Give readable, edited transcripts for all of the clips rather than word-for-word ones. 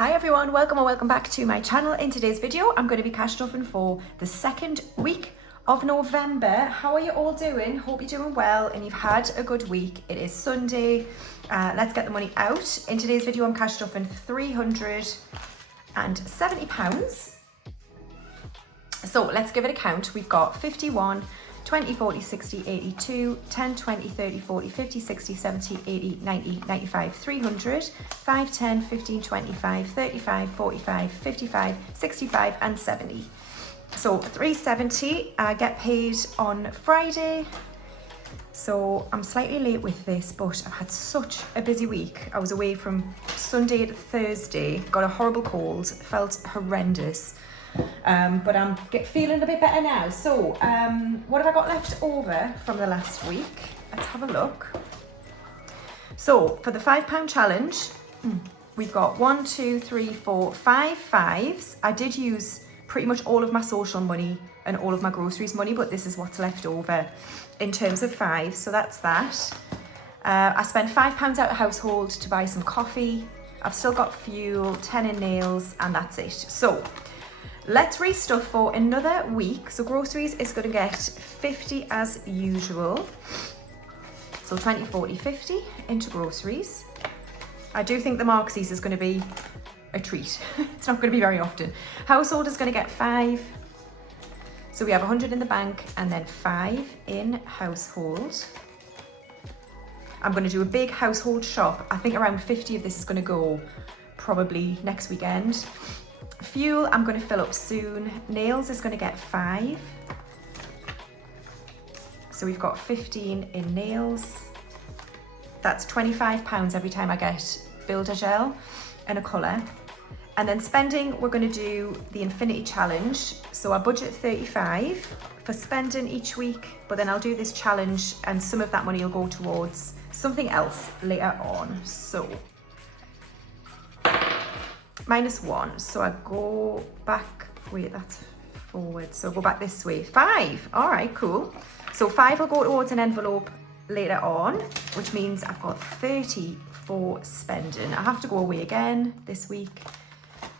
Hi everyone, welcome or welcome back to my channel. In today's video, I'm going to be cash stuffing for the second week of November. How are you all doing? Hope you're doing well and you've had a good week. It is Sunday. Let's get the money out. In today's video, I'm cash stuffing £370. So let's give it a count. We've got 51, 20, 40, 60, 82, 10, 20, 30, 40, 50, 60, 70, 80, 90, 95, 300, 5, 10, 15, 25, 35, 45, 55, 65 and 70. So 370, I get paid on Friday. So I'm slightly late with this, but I've had such a busy week. I was away from Sunday to Thursday, got a horrible cold, felt horrendous. But I'm feeling a bit better now. So what have I got left over from the last week? Let's have a look. So for the £5 challenge, we've got 1, 2, 3, 4, 5 fives. I did use pretty much all of my social money and all of my groceries money, but this is what's left over in terms of fives. So that's that. I spent £5 out of household to buy some coffee. I've still got fuel, 10 in nails, and that's it. So let's restuff for another week. So groceries is going to get 50 as usual. So 20, 40, 50 into groceries. I do think the Marxies is going to be a treat. It's not going to be very often. Household is going to get 5. So we have 100 in the bank and then 5 in household. I'm going to do a big household shop. I think around 50 of this is going to go probably next weekend. Fuel, I'm going to fill up soon. Nails is going to get 5. So we've got 15 in nails. That's £25 every time I get builder gel and a colour. And then spending, we're going to do the infinity challenge. So I budget 35 for spending each week, but then I'll do this challenge and some of that money will go towards something else later on. So -1, so I go back, wait, that's forward, so go back this way. 5, all right, cool. So 5 will go towards an envelope later on, which means I've got 30 for spending. I have to go away again this week,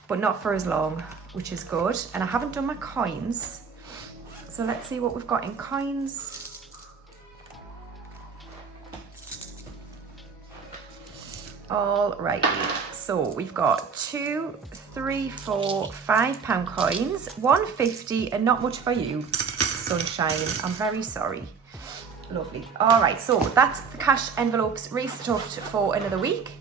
but not for as long, which is good. And I haven't done my coins, so let's see what we've got in coins. All right. So we've got 2, 3, 4, £5 coins, 150, and not much for you, sunshine. I'm very sorry. Lovely. All right, so that's the cash envelopes restuffed for another week.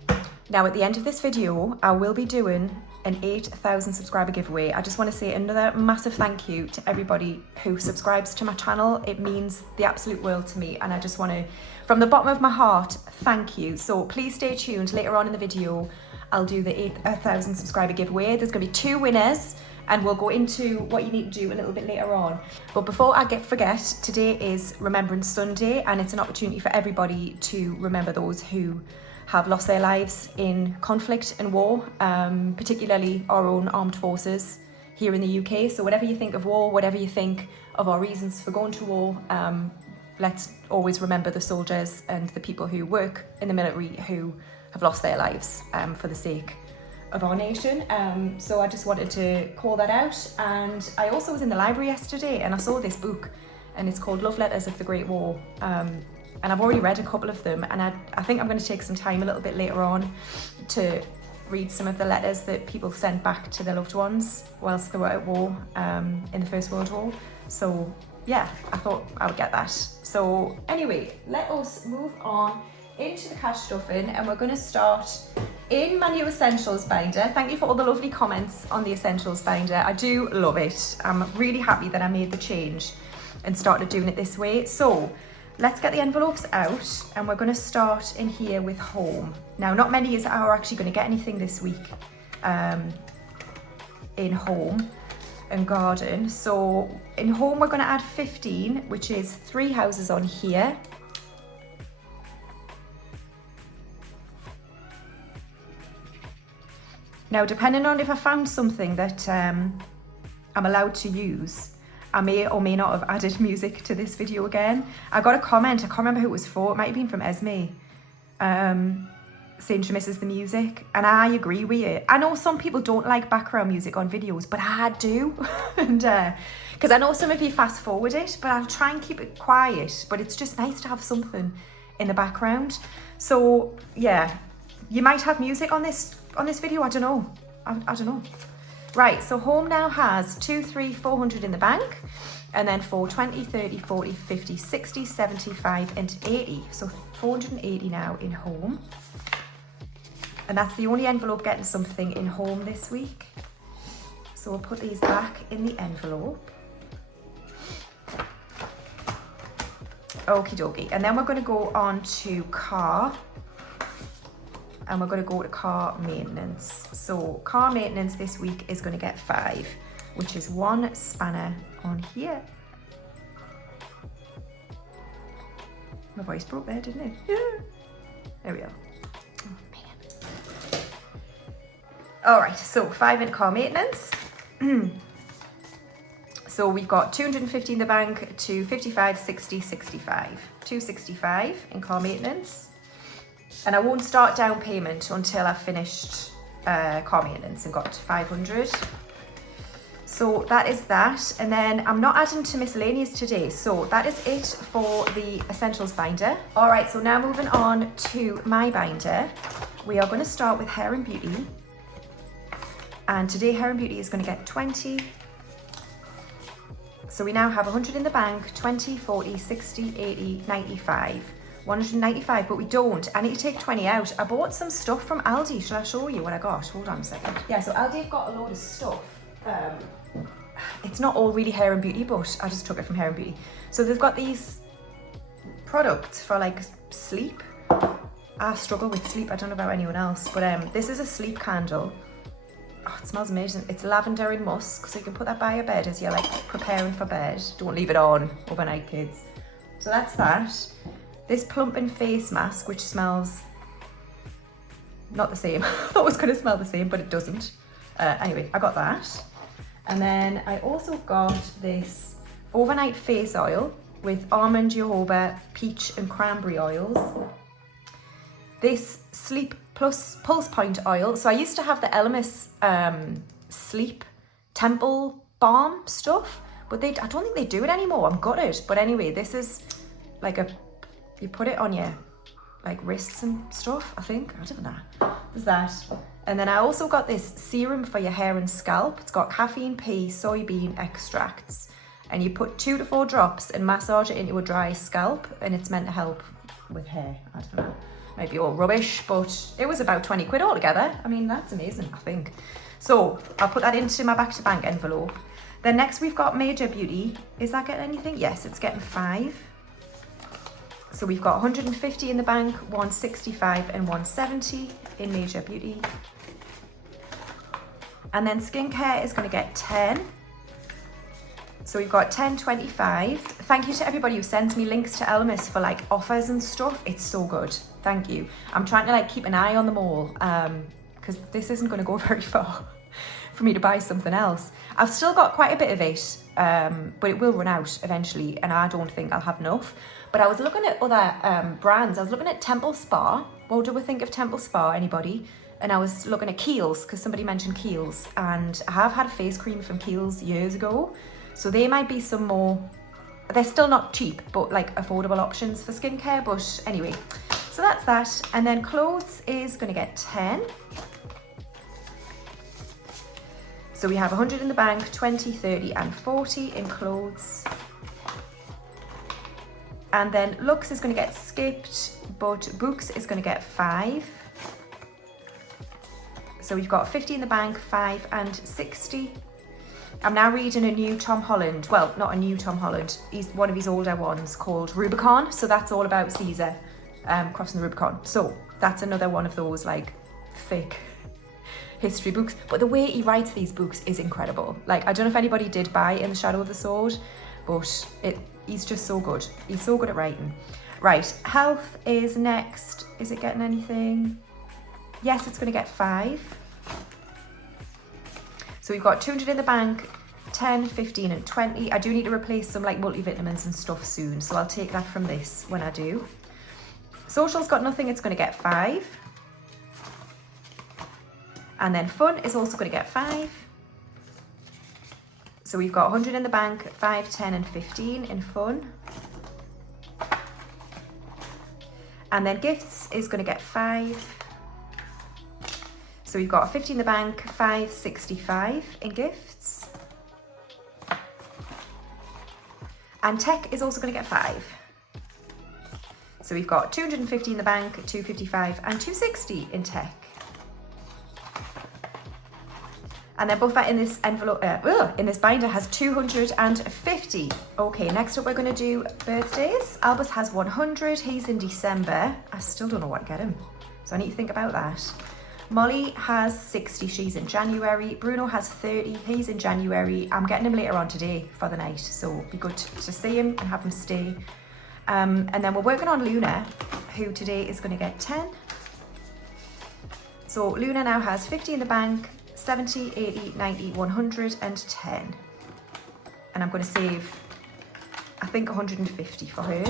Now at the end of this video, I will be doing an 8,000 subscriber giveaway. I just want to say another massive thank you to everybody who subscribes to my channel. It means the absolute world to me, and I just want to, from the bottom of my heart, thank you. So please stay tuned. Later on in the video, I'll do the 8,000 subscriber giveaway. There's going to be 2 winners and we'll go into what you need to do a little bit later on. But before I forget, today is Remembrance Sunday and it's an opportunity for everybody to remember those who have lost their lives in conflict and war, particularly our own armed forces here in the UK. So whatever you think of war, whatever you think of our reasons for going to war, let's always remember the soldiers and the people who work in the military who have lost their lives for the sake of our nation. So I just wanted to call that out. And I also was in the library yesterday and I saw this book and it's called Love Letters of the Great War. And I've already read a couple of them and I think I'm going to take some time a little bit later on to read some of the letters that people sent back to their loved ones whilst they were at war in the First World War. So yeah, I thought I would get that. So anyway, let us move on into the cash stuffing and we're going to start in my new essentials binder. Thank you for all the lovely comments on the essentials binder. I do love it. I'm really happy that I made the change and started doing it this way. So let's get the envelopes out and we're going to start in here with home. Now not many are actually going to get anything this week in home and garden. So in home we're going to add 15, which is 3 houses on here. Now, depending on if I found something that I'm allowed to use, I may or may not have added music to this video again. I got a comment, I can't remember who it was for, it might have been from Esme. saying she misses the music, and I agree with you. I know some people don't like background music on videos, but I do. And because I know some of you fast forward it, but I'll try and keep it quiet. But it's just nice to have something in the background. So yeah, you might have music on this video. I don't know. I don't know. Right, so home now has 2, 3, 400 in the bank, and then 4, 20, 30, 40, 50, 60, 75 and 80. So 480 now in home. And that's the only envelope getting something in home this week. So we'll put these back in the envelope. Okie dokie. And then we're going to go on to car. And we're going to go to car maintenance. So car maintenance this week is going to get 5, which is 1 spanner on here. My voice broke there, didn't it? Yeah. There we are. Oh, man. All right, so 5 in car maintenance. So we've got 250 in the bank, 255, 60, 65. 265 in car maintenance. And I won't start down payment until I've finished car maintenance and got to 500. So that is that. And then I'm not adding to miscellaneous today. So that is it for the essentials binder. All right, so now moving on to my binder. We are going to start with hair and beauty. And today hair and beauty is going to get 20. So we now have 100 in the bank, 20, 40, 60, 80, 95. 195, but we don't. I need to take 20 out. I bought some stuff from Aldi. Shall I show you what I got? Hold on a second. Yeah, so Aldi have got a load of stuff. It's not all really hair and beauty, but I just took it from hair and beauty. So they've got these products for like sleep. I struggle with sleep. I don't know about anyone else, but this is a sleep candle. Oh, it smells amazing. It's lavender and musk, so you can put that by your bed as you're like preparing for bed. Don't leave it on overnight, kids. So that's that. This plumping face mask, which smells not the same. I thought it was going to smell the same, but it doesn't. Anyway, I got that. And then I also got this overnight face oil with almond, jojoba, peach and cranberry oils. This Sleep Plus Pulse Point oil. So I used to have the Elemis Sleep Temple Balm stuff, but I don't think they do it anymore. I'm gutted. But anyway, this is like you put it on your like wrists and stuff, I think. I don't know. There's that. And then I also got this serum for your hair and scalp. It's got caffeine, pea, soybean extracts. And you put 2 to 4 drops and massage it into a dry scalp, and it's meant to help with hair. I don't know. Might be all rubbish, but it was about 20 quid altogether. I mean, that's amazing, I think. So I'll put that into my back to bank envelope. Then next we've got Major Beauty. Is that getting anything? Yes, it's getting 5. So we've got 150 in the bank, 165 and 170 in Major Beauty. And then skincare is going to get 10. So we've got 10, 25. Thank you to everybody who sends me links to Elemis for like offers and stuff. It's so good. Thank you. I'm trying to like keep an eye on them all because this isn't going to go very far for me to buy something else. I've still got quite a bit of it, but it will run out eventually, and I don't think I'll have enough. But I was looking at other brands. I was looking at Temple Spa. What do we think of Temple Spa, anybody? And I was looking at Kiehl's because somebody mentioned Kiehl's, and I have had a face cream from Kiehl's years ago. So they might be some more, they're still not cheap, but like affordable options for skincare. But anyway, so that's that. And then clothes is going to get 10. So we have 100 in the bank, 20, 30 and 40 in clothes. And then looks is going to get skipped, but books is going to get 5. So we've got 50 in the bank, 5 and 60. I'm now reading a new Tom Holland, well, not a new Tom Holland, he's one of his older ones called Rubicon. So that's all about Caesar crossing the Rubicon. So that's another one of those like thick history books. But the way he writes these books is incredible. Like, I don't know if anybody did buy In the Shadow of the Sword, but he's just so good. He's so good at writing. Right, health is next. Is it getting anything? Yes, it's going to get 5. So we've got 200 in the bank, 10, 15 and 20. I do need to replace some like multivitamins and stuff soon, so I'll take that from this when I do. Social's got nothing, it's going to get 5. And then fun is also going to get 5. So we've got 100 in the bank, 5, 10 and 15 in fun. And then gifts is going to get 5. So we've got 50 in the bank, 5, 65 in gifts. And tech is also going to get 5. So we've got 250 in the bank, 255 and 260 in tech. And then buffer in this envelope, in this binder has 250. Okay, next up we're going to do birthdays. Albus has 100, he's in December. I still don't know what to get him, so I need to think about that. Molly has 60, she's in January. Bruno has 30, he's in January. I'm getting him later on today for the night, so it'd be good to see him and have him stay. And then we're working on Luna, who today is going to get 10. So Luna now has 50 in the bank, 70, 80, 90, 100 and 10. And I'm going to save, I think, 150 for her.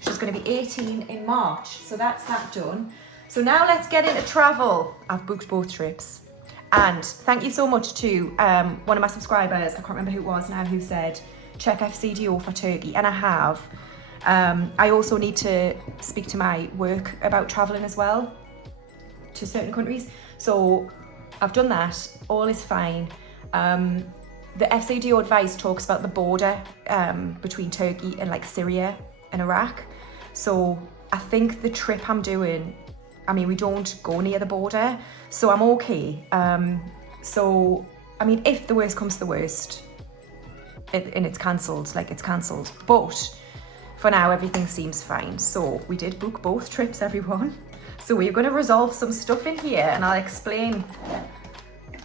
She's going to be 18 in March. So that's that done. So now let's get into travel. I've booked both trips. And thank you so much to one of my subscribers, I can't remember who it was now, who said, check FCDO for Turkey. And I have. I also need to speak to my work about traveling as well to certain countries. So I've done that, all is fine. The FCDO advice talks about the border between Turkey and like Syria and Iraq. So I think the trip I'm doing, I mean, we don't go near the border, so I'm okay. So, I mean, if the worst comes to the worst, and it's cancelled, like it's cancelled. But for now, everything seems fine. So we did book both trips, everyone. So we're going to resolve some stuff in here and I'll explain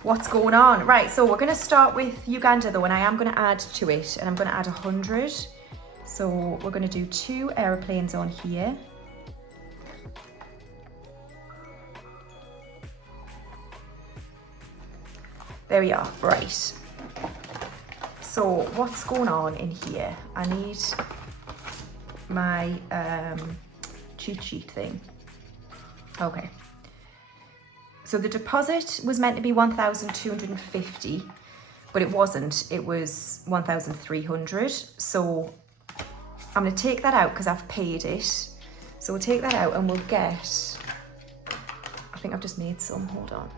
what's going on. Right, so we're going to start with Uganda though, and I am going to add to it, and I'm going to add 100. So we're going to do 2 aeroplanes on here. There we are, right. So what's going on in here? I need my cheat sheet thing. Okay. So the deposit was meant to be 1,250, but it wasn't. It was 1,300. So I'm going to take that out because I've paid it. So we'll take that out and we'll get, I think I've just made some, hold on.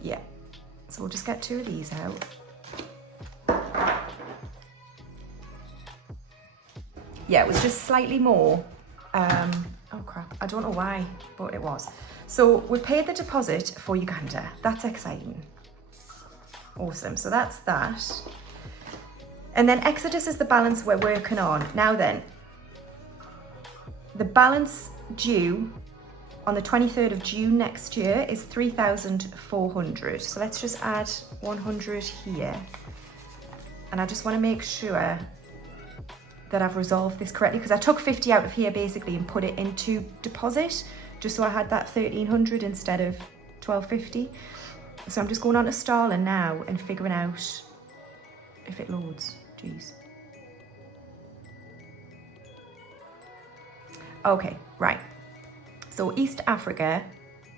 Yeah, so we'll just get 2 of these out. Yeah, it was just slightly more. Oh crap, I don't know why, but it was. So we paid the deposit for Uganda. That's exciting. Awesome, so that's that. And then Exodus is the balance we're working on. Now then, the balance due on the 23rd of June next year is 3,400. So let's just add 100 here. And I just want to make sure that I've resolved this correctly, because I took 50 out of here basically and put it into deposit, just so I had that 1,300 instead of 1,250. So I'm just going on to Starling now and figuring out if it loads. Jeez. Okay, right. So East Africa,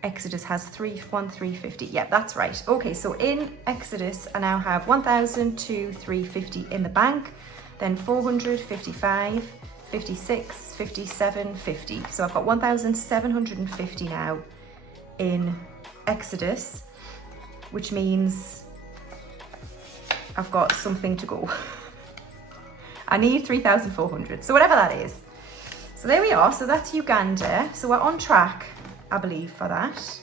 Exodus has 350. Yeah, that's right. Okay, so in Exodus, I now have 1,000 to 350 in the bank, then 400, 55, 56, 57, 50. So I've got 1,750 now in Exodus, which means I've got something to go. I need 3,400, so whatever that is. So there we are, so that's Uganda. So we're on track, I believe, for that.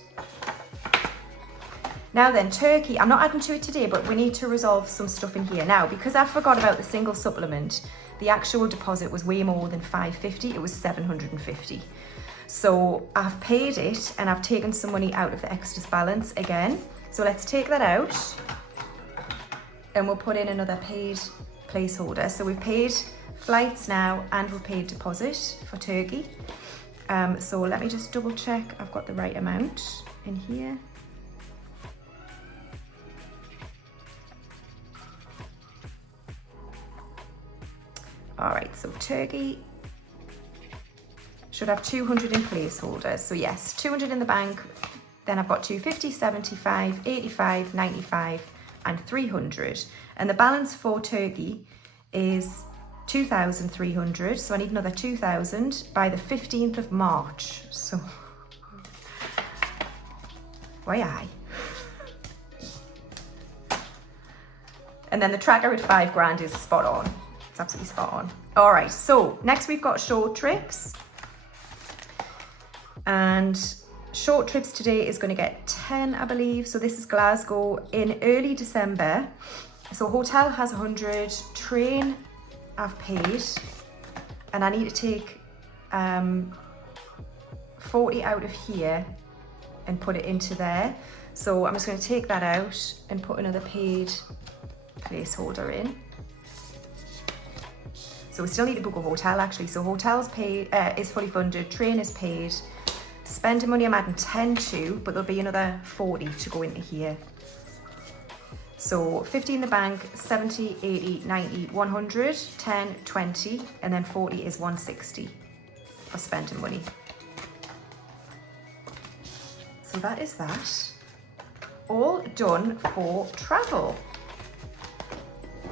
Now then, Turkey, I'm not adding to it today, but we need to resolve some stuff in here. Now, because I forgot about the single supplement, the actual deposit was way more than 550, it was 750. So I've paid it and I've taken some money out of the Exodus balance again. So let's take that out and we'll put in another paid placeholder. So we've paid flights now and we've paid deposit for Turkey. So let me just double check I've got the right amount in here. All right, so Turkey Should have 200 in placeholders. So yes, 200 in the bank. Then I've got 250, 75, 85, 95 and 300. And the balance for turkey is 2,300. So I need another 2,000 by the 15th of March. So, why I? And then the tracker at 5 grand is spot on. It's absolutely spot on. All right, so next we've got short trips. And short trips today is going to get 10, I believe. So this is Glasgow in early December. So hotel has 100, train I've paid. And I need to take 40 out of here and put it into there. So I'm just going to take that out and put another paid placeholder in. So we still need to book a hotel actually. So hotel's paid, is fully funded, train is paid. Spending money I'm adding 10 to, but there'll be another 40 to go into here. So 50 in the bank, 70, 80, 90, 100, 10, 20, and then 40 is 160 for spending money. So that is that. All done for travel.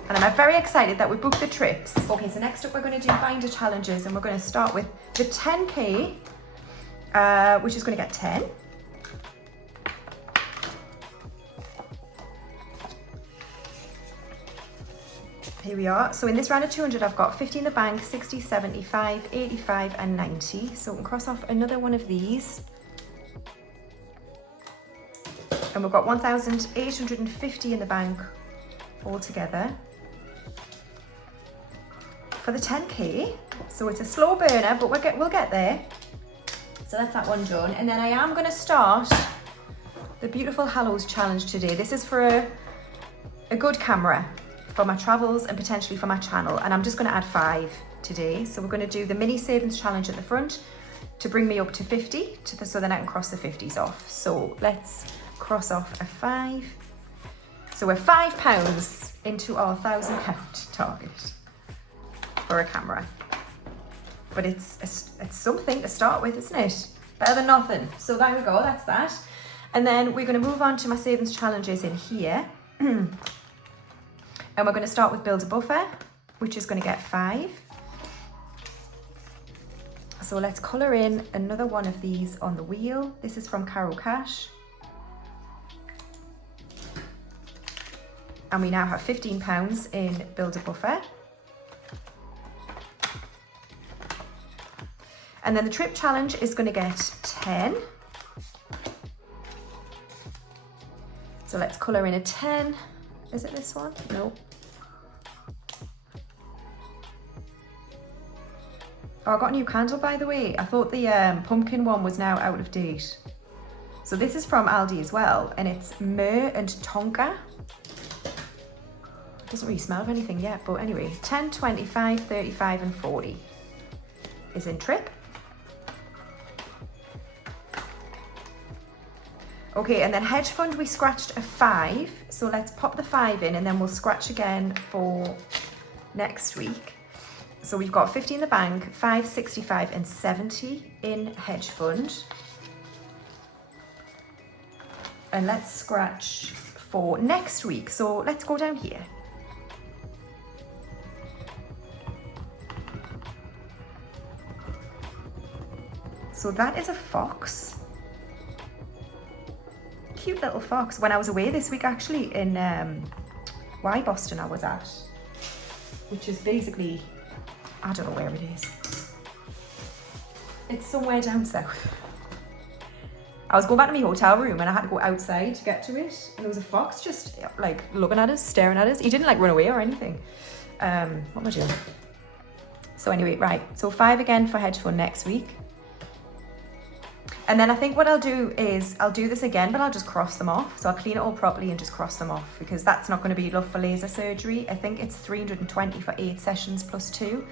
And I'm very excited that we booked the trips. Okay, so next up we're going to do binder challenges and we're going to start with the 10K, which is going to get 10. Here we are. So in this round of 200, I've got 50 in the bank, 60, 75, 85 and 90. So we can cross off another one of these. And we've got 1,850 in the bank altogether for the 10K. So it's a slow burner, but we'll get there. So that's that one done. And then I am going to start the Beautiful Hallows challenge today. This is for a good camera for my travels and potentially for my channel. And I'm just going to add 5 today. So we're going to do the mini savings challenge at the front to bring me up to 50 so then I can cross the 50s off. So let's cross off a 5. So we're £5 into our £1,000 target for a camera. But it's something to start with, isn't it? Better than nothing. So there we go, that's that. And then we're going to move on to my savings challenges in here. And we're going to start with build a buffer, which is going to get 5. So let's colour in another one of these on the wheel. This is from Carol Cash. And we now have £15 in build a buffer. And then the trip challenge is going to get 10. So let's colour in a 10. Is it this one? No. Oh, I got a new candle, by the way. I thought the pumpkin one was now out of date. So this is from Aldi as well, and it's myrrh and tonka. It doesn't really smell of anything yet, but anyway, 10, 25, 35 and 40 is in trip. Okay, and then hedge fund, we scratched a 5. So let's pop the 5 in and then we'll scratch again for next week. So we've got 50 in the bank, 5, 65 and 70 in hedge fund. And let's scratch for next week. So let's go down here. So that is a fox. Cute little fox. When I was away this week actually in Boston I was at, which is basically, I don't know where it is. It's somewhere down south. I was going back to my hotel room and I had to go outside to get to it, and there was a fox just like looking at us, staring at us. He didn't like run away or anything. What am I doing? So anyway, right, so 5 again for hedge fund next week. And then I think what I'll do is, I'll do this again, but I'll just cross them off. So I'll clean it all properly and just cross them off, because that's not going to be enough for laser surgery. I think it's 320 for 8 sessions plus 2.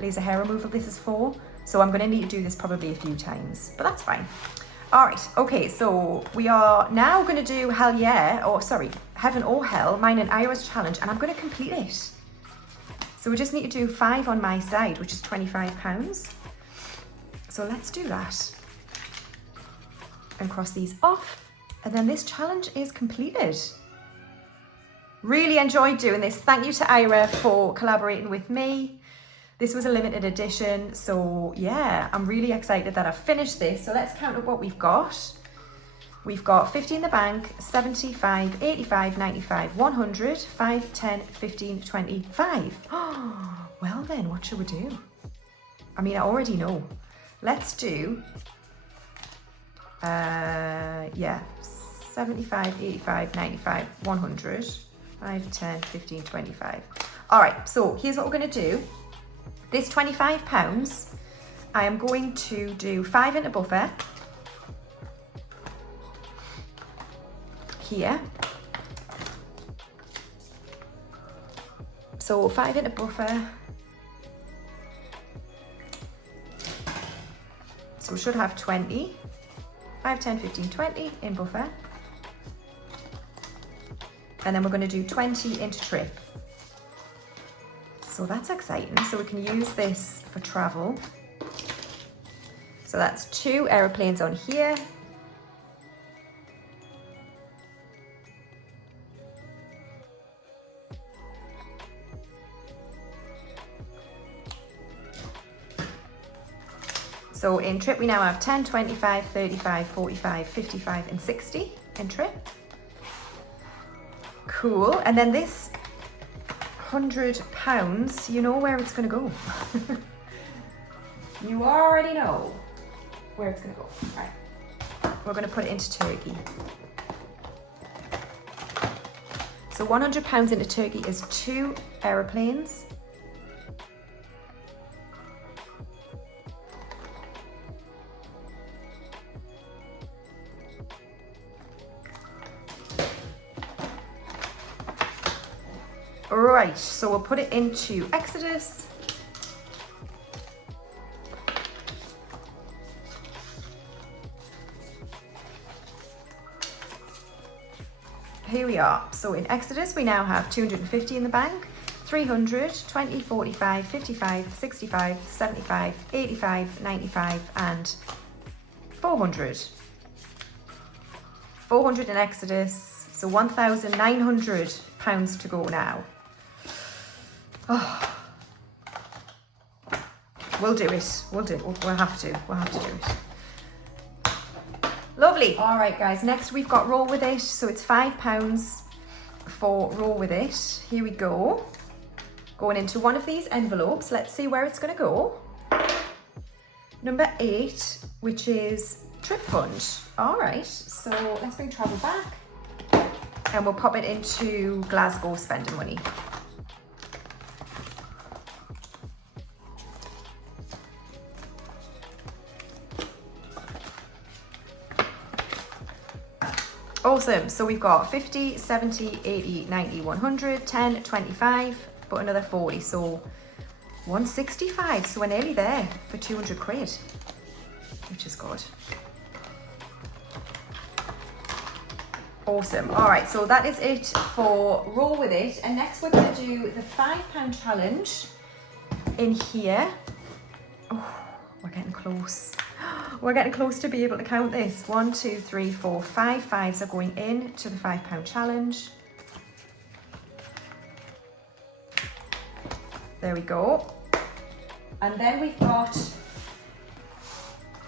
Laser hair removal, this is 4. So I'm going to need to do this probably a few times, but that's fine. All right, okay, so we are now going to do Heaven or Hell, mine and Ira's challenge, and I'm going to complete it. So we just need to do 5 on my side, which is £25. So let's do that. And cross these off. And then this challenge is completed. Really enjoyed doing this. Thank you to Ira for collaborating with me. This was a limited edition. So yeah, I'm really excited that I've finished this. So let's count up what we've got. We've got 50 in the bank, 75, 85, 95, 100, 5, 10, 15, 25. Oh, well then, what should we do? I mean, I already know. Let's do, yeah, 75, 85, 95, 100, 5, 10, 15, 25. All right, so here's what we're gonna do. This £25, I am going to do 5 into buffer. Here. So 5 into buffer. So we should have 20. 5, 10, 15, 20 in buffer. And then we're going to do 20 into trip. So that's exciting. So we can use this for travel. So that's 2 aeroplanes on here. So in trip we now have 10, 25, 35, 45, 55 and 60 in trip. Cool. And then this £100, you know where it's going to go. You already know where it's going to go. All right. We're going to put it into Turkey. So £100 into Turkey is 2 aeroplanes. Right, so we'll put it into Exodus. Here we are. So in Exodus, we now have 250 in the bank, 300, 20, 45, 55, 65, 75, 85, 95, and 400. 400 in Exodus, so £1,900 to go now. Oh. We'll do it. We'll have to do it. Lovely. All right, guys. Next, we've got roll with it. So it's £5 for roll with it. Here we go. Going into one of these envelopes. Let's see where it's going to go. Number 8, which is trip fund. All right. So let's bring travel back, and we'll pop it into Glasgow spending money. Awesome. So we've got 50, 70, 80, 90, 100, 10, 25, but another 40. So 165. So we're nearly there for 200 quid, which is good. Awesome. All right. So that is it for roll with it. And next we're going to do the £5 challenge in here. Oh, we're getting close. We're getting close to be able to count this. 1, 2, 3, 4, 5 fives are going in to the £5 challenge. There we go. And then we've got,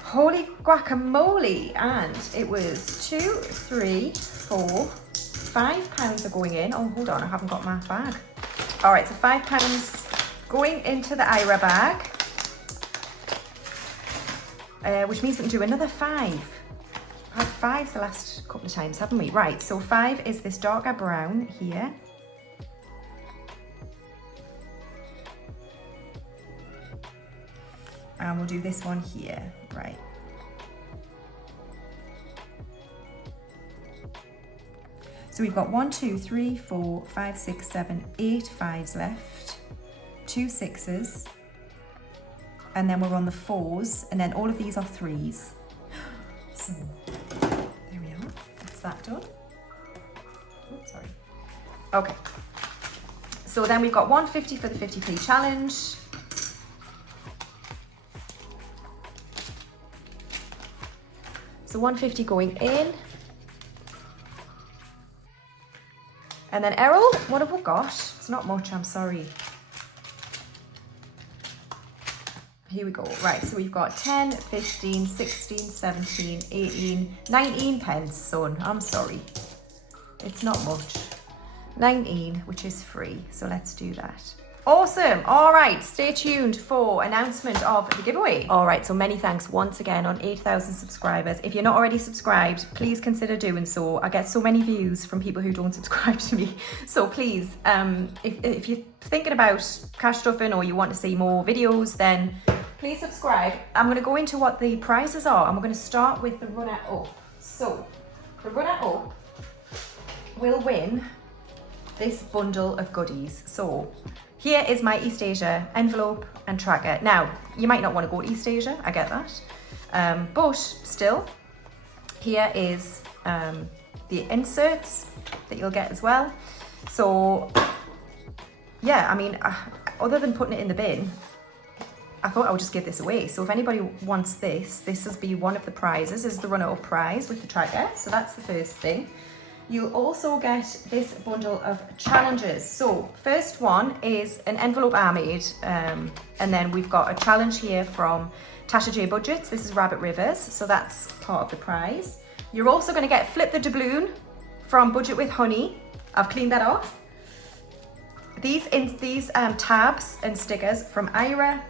holy guacamole, and it was 2, 3, 4, £5 are going in. Oh, hold on, I haven't got my bag. All right, so £5 going into the Ira bag. Which means we can do another 5. We've had 5 the last couple of times, haven't we? Right, so 5 is this darker brown here. And we'll do this one here, right. So we've got 1, 2, 3, 4, 5, 6, 7, 8 5s left, 2 6s. And then we're on the 4s, and then all of these are 3s. So, there we are. That's that done. Oops, sorry. Okay. So then we've got 150 for the 50p challenge. So 150 going in. And then Errol, what have we got? It's not much, I'm sorry. Here we go. Right, so we've got 10, 15, 16, 17, 18, 19 pence, son. I'm sorry. It's not much. 19, which is free. So let's do that. Awesome. All right, stay tuned for announcement of the giveaway. All right, so many thanks once again on 8,000 subscribers. If you're not already subscribed, please consider doing so. I get so many views from people who don't subscribe to me. So please, if you're thinking about cash stuffing or you want to see more videos, then please subscribe. I'm going to go into what the prizes are, and we're going to start with the runner up. So the runner up will win this bundle of goodies. So here is my East Asia envelope and tracker. Now, you might not want to go to East Asia, I get that. But still, here is the inserts that you'll get as well. So, yeah, I mean, other than putting it in the bin, I thought I would just give this away. So if anybody wants this, this will be one of the prizes. This is the runner-up prize with the tracker. So that's the first thing. You'll also get this bundle of challenges. So first one is an envelope I made, and then we've got a challenge here from Tasha J Budgets. This is Rabbit Rivers, so that's part of the prize. You're also going to get Flip the Doubloon from Budget with Honey. I've cleaned that off. These tabs and stickers from Ira.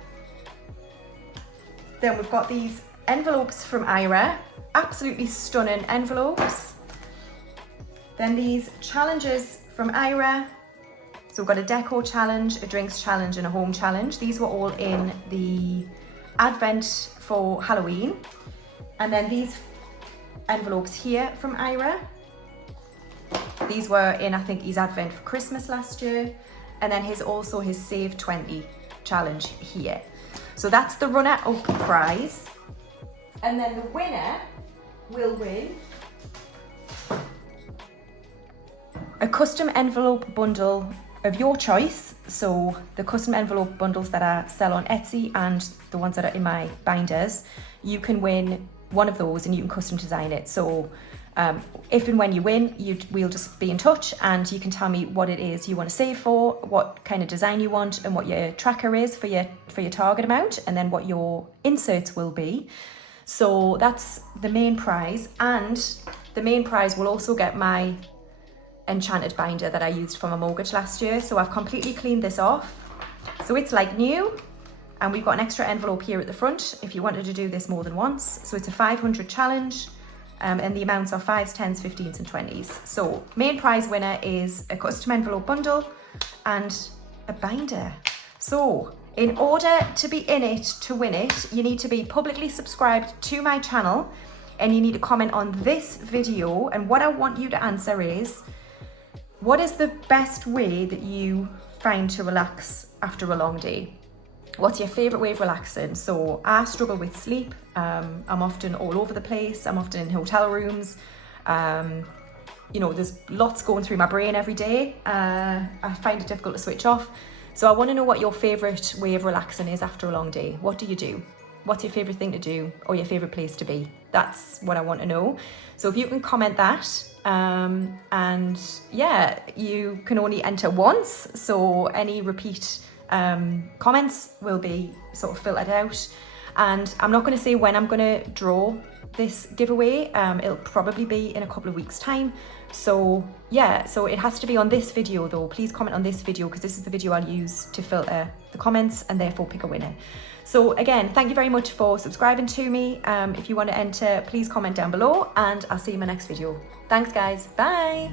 Then we've got these envelopes from Ira, absolutely stunning envelopes. Then these challenges from Ira. So we've got a deco challenge, a drinks challenge, and a home challenge. These were all in the Advent for Halloween. And then these envelopes here from Ira. These were in, I think, his Advent for Christmas last year. And then also his Save 20 challenge here. So that's the runner-up prize. And then the winner will win a custom envelope bundle of your choice. So the custom envelope bundles that I sell on Etsy and the ones that are in my binders, you can win one of those and you can custom design it. So if and when you win, we'll just be in touch and you can tell me what it is you want to save for, what kind of design you want, and what your tracker is for your target amount, and then what your inserts will be. So that's the main prize, and the main prize will also get my enchanted binder that I used for my mortgage last year. So I've completely cleaned this off, so it's like new, and we've got an extra envelope here at the front if you wanted to do this more than once. So it's a 500 challenge, and the amounts are 5s, 10s, 15s and 20s. So main prize winner is a custom envelope bundle and a binder. So in order to be in it to win it, you need to be publicly subscribed to my channel, and you need to comment on this video. And what I want you to answer is, what is the best way that you find to relax after a long day? What's your favourite way of relaxing? So I struggle with sleep. I'm often all over the place. I'm often in hotel rooms. You know, there's lots going through my brain every day. I find it difficult to switch off. So I want to know what your favourite way of relaxing is after a long day. What do you do? What's your favourite thing to do, or your favourite place to be? That's what I want to know. So if you can comment that, and yeah, you can only enter once. So any repeat comments will be sort of filtered out. And I'm not going to say when I'm going to draw this giveaway. It'll probably be in a couple of weeks' time. So yeah, so it has to be on this video though. Please comment on this video, because this is the video I'll use to filter the comments and therefore pick a winner. So again, thank you very much for subscribing to me. If you want to enter, please comment down below, and I'll see you in my next video. Thanks guys, bye.